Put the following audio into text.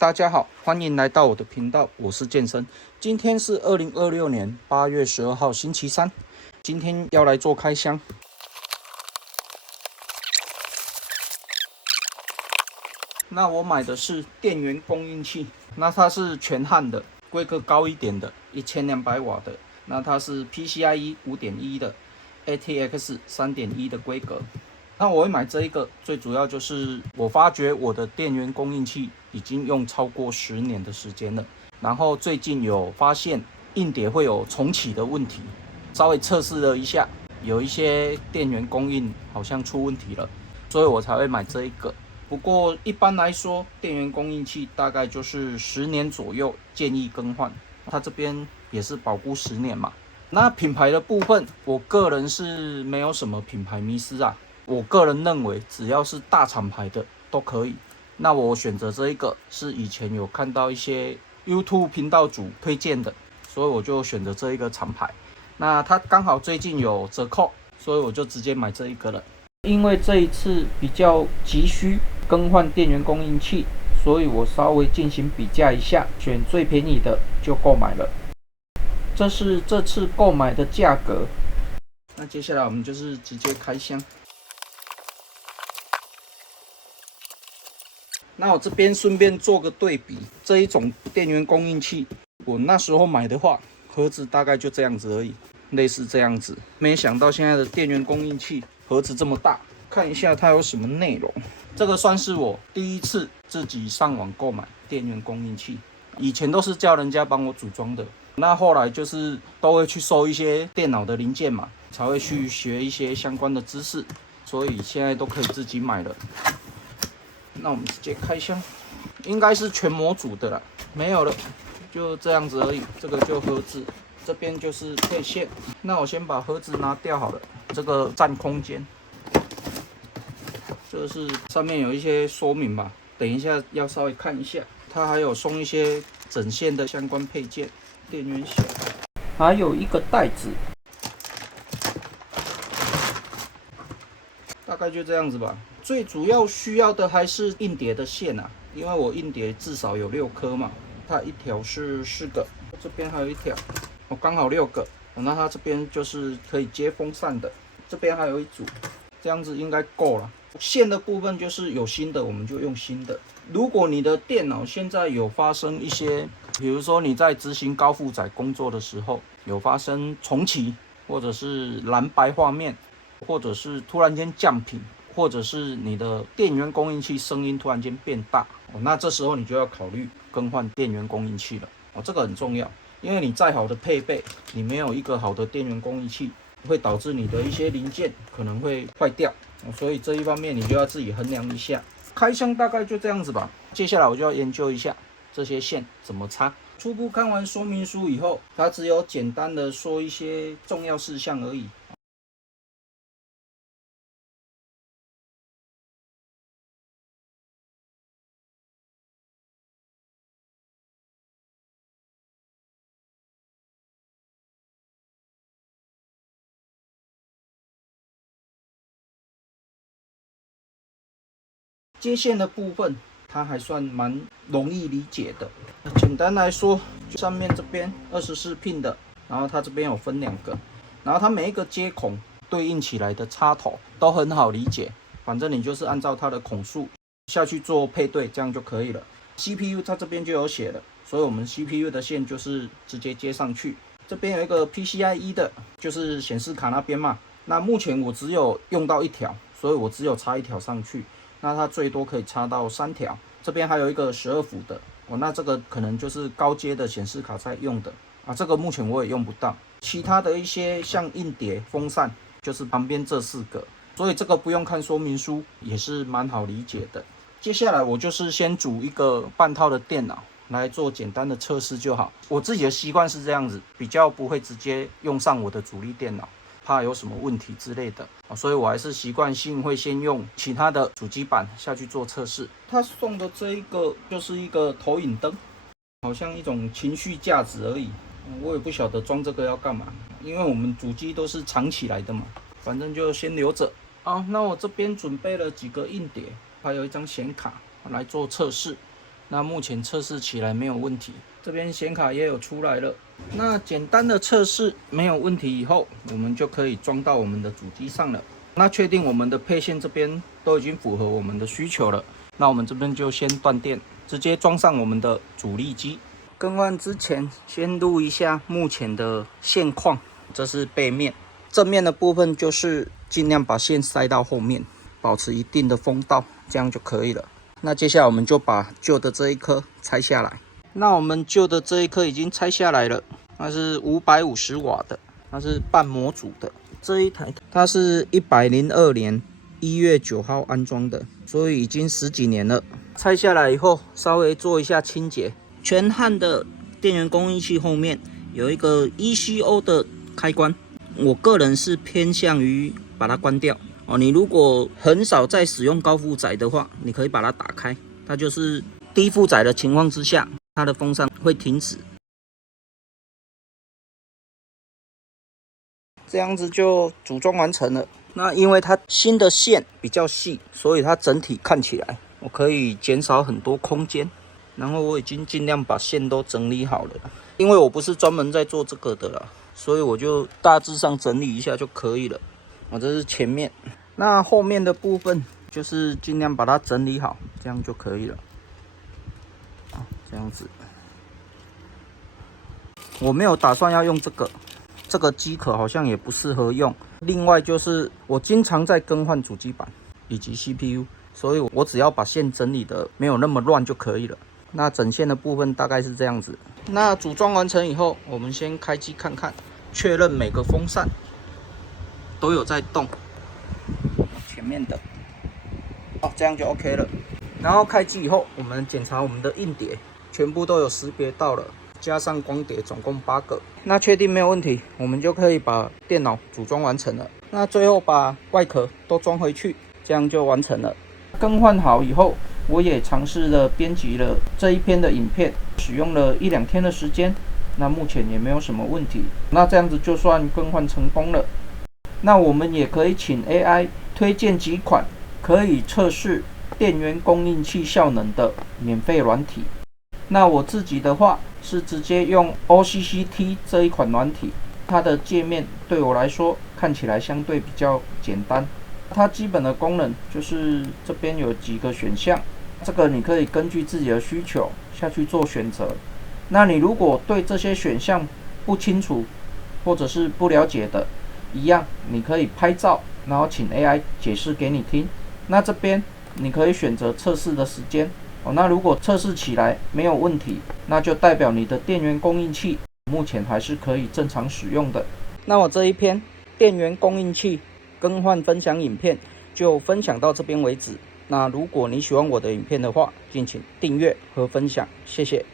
大家好，欢迎来到我的频道，我是健身。今天是2026年8月12号星期三，今天要来做开箱。那我买的是电源供应器，那它是全焊的，规格高一点的，1200瓦的。那它是 PCIe 5.1的 ATX 3.1的规格。那我会买这一个，最主要就是我发觉我的电源供应器已经用超过10年的时间了，然后最近有发现硬碟会有重启的问题，稍微测试了一下，有一些电源供应好像出问题了，所以我才会买这一个。不过一般来说，电源供应器大概就是10年左右建议更换，它这边也是保固10年嘛。那品牌的部分，我个人是没有什么品牌迷思啊。我个人认为，只要是大厂牌的都可以。那我选择这一个是以前有看到一些 YouTube 频道主推荐的，所以我就选择这一个厂牌。那它刚好最近有折扣，所以我就直接买这一个了。因为这一次比较急需更换电源供应器，所以我稍微进行比价一下，选最便宜的就购买了。这是这次购买的价格。那接下来我们就是直接开箱。那我这边顺便做个对比，这一种电源供应器，我那时候买的话，盒子大概就这样子而已，类似这样子。没想到现在的电源供应器盒子这么大，看一下它有什么内容。这个算是我第一次自己上网购买电源供应器，以前都是叫人家帮我组装的。那后来就是都会去收一些电脑的零件嘛，才会去学一些相关的知识，所以现在都可以自己买了。那我们直接开箱，应该是全模组的啦，没有了，就这样子而已。这个就盒子，这边就是配线。那我先把盒子拿掉好了，这个占空间。这是上面有一些说明吧，等一下要稍微看一下。它还有送一些整线的相关配件，电源线，还有一个袋子，大概就这样子吧。最主要需要的还是硬碟的线啊，因为我硬碟至少有6颗嘛，它一条是4个，这边还有一条，刚好6个。那它这边就是可以接风扇的，这边还有一组，这样子应该够了。线的部分就是有新的我们就用新的。如果你的电脑现在有发生一些，比如说你在执行高负载工作的时候有发生重启，或者是蓝白画面，或者是突然间降频，或者是你的电源供应器声音突然间变大，那这时候你就要考虑更换电源供应器了。这个很重要，因为你再好的配备，你没有一个好的电源供应器，会导致你的一些零件可能会坏掉，所以这一方面你就要自己衡量一下。开箱大概就这样子吧，接下来我就要研究一下这些线怎么插。初步看完说明书以后，它只有简单的说一些重要事项而已。接线的部分它还算蛮容易理解的。简单来说，上面这边24 pin 的，然后它这边有分2个，然后它每一个接孔对应起来的插头都很好理解，反正你就是按照它的孔数下去做配对，这样就可以了。CPU 它这边就有写了，所以我们 CPU 的线就是直接接上去。这边有一个 PCIe 的，就是显示卡那边嘛。那目前我只有用到1条，所以我只有插1条上去。那它最多可以插到3条，这边还有一个12伏的，那这个可能就是高阶的显示卡在用的啊，这个目前我也用不到。其他的一些像硬碟、风扇，就是旁边这4个，所以这个不用看说明书，也是蛮好理解的。接下来我就是先组一个半套的电脑来做简单的测试就好。我自己的习惯是这样子，比较不会直接用上我的主力电脑，怕有什么问题之类的，所以我还是习惯性会先用其他的主机板下去做测试。他送的这一个就是一个投影灯，好像一种情绪价值而已，我也不晓得装这个要干嘛，因为我们主机都是藏起来的嘛，反正就先留着。好，那我这边准备了几个硬碟，还有一张显卡来做测试。那目前测试起来没有问题，这边显卡也有出来了。那简单的测试没有问题以后，我们就可以装到我们的主机上了。那确定我们的配线这边都已经符合我们的需求了，那我们这边就先断电，直接装上我们的主力机。更换之前，先录一下目前的线况。这是背面，正面的部分就是尽量把线塞到后面，保持一定的风道，这样就可以了。那接下来我们就把旧的这一颗拆下来。那我们旧的这一颗已经拆下来了，它是550瓦的，它是半模组的。这一台它是102年1月9号安装的，所以已经10几年了。拆下来以后，稍微做一下清洁。全焊的电源供应器后面有一个 ECO 的开关，我个人是偏向于把它关掉哦。你如果很少在使用高负载的话，你可以把它打开，它就是低负载的情况之下，它的风扇会停止。这样子就组装完成了。那因为它新的线比较细，所以它整体看起来我可以减少很多空间。然后我已经尽量把线都整理好了，因为我不是专门在做这个的啦，所以我就大致上整理一下就可以了。这是前面，那后面的部分就是尽量把它整理好，这样就可以了。这样子，我没有打算要用这个机壳好像也不适合用。另外就是我经常在更换主机板以及 CPU， 所以我只要把线整理的没有那么乱就可以了。那整线的部分大概是这样子。那组装完成以后，我们先开机看看，确认每个风扇都有在动。前面的，这样就 OK 了。然后开机以后，我们检查我们的硬碟，全部都有识别到了，加上光碟总共8个。那确定没有问题，我们就可以把电脑组装完成了。那最后把外壳都装回去，这样就完成了。更换好以后，我也尝试了编辑了这一篇的影片，使用了1-2天的时间，那目前也没有什么问题。那这样子就算更换成功了。那我们也可以请 AI 推荐几款可以测试电源供应器效能的免费软体。那我自己的话是直接用 OCCT 这一款软体，它的界面对我来说看起来相对比较简单。它基本的功能就是这边有几个选项，这个你可以根据自己的需求下去做选择。那你如果对这些选项不清楚或者是不了解的，一样你可以拍照，然后请 AI 解释给你听。那这边你可以选择测试的时间那如果测试起来没有问题，那就代表你的电源供应器目前还是可以正常使用的。那我这一篇电源供应器更换分享影片就分享到这边为止。那如果你喜欢我的影片的话，敬请订阅和分享，谢谢。